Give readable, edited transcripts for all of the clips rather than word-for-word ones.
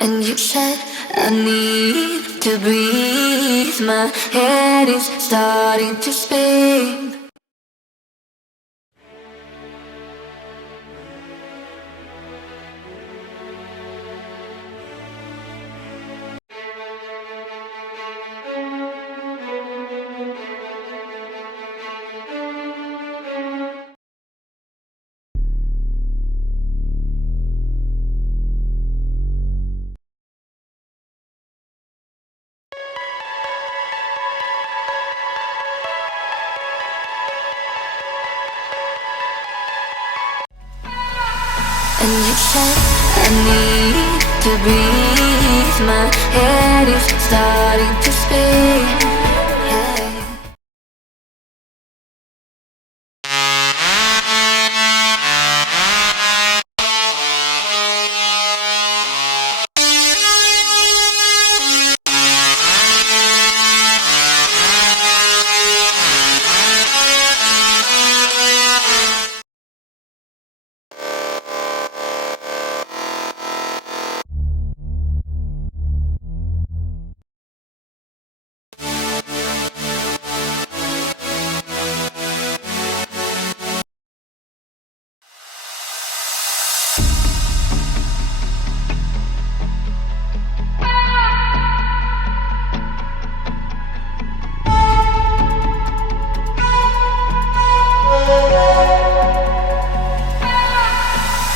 And you said I need to breathe. My head is starting to spin. And you said I need to breathe. My head is starting to spin. Yeah.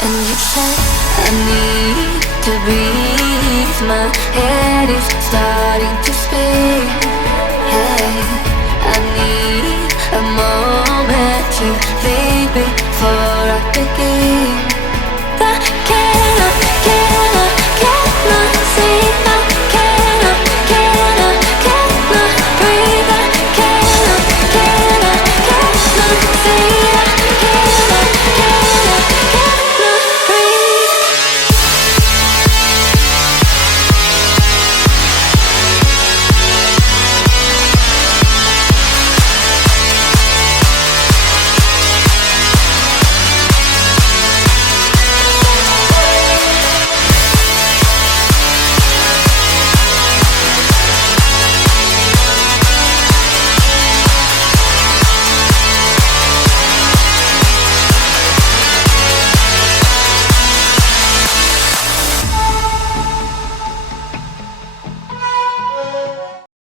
And you said I need to breathe. My head is starting to spin. Yeah.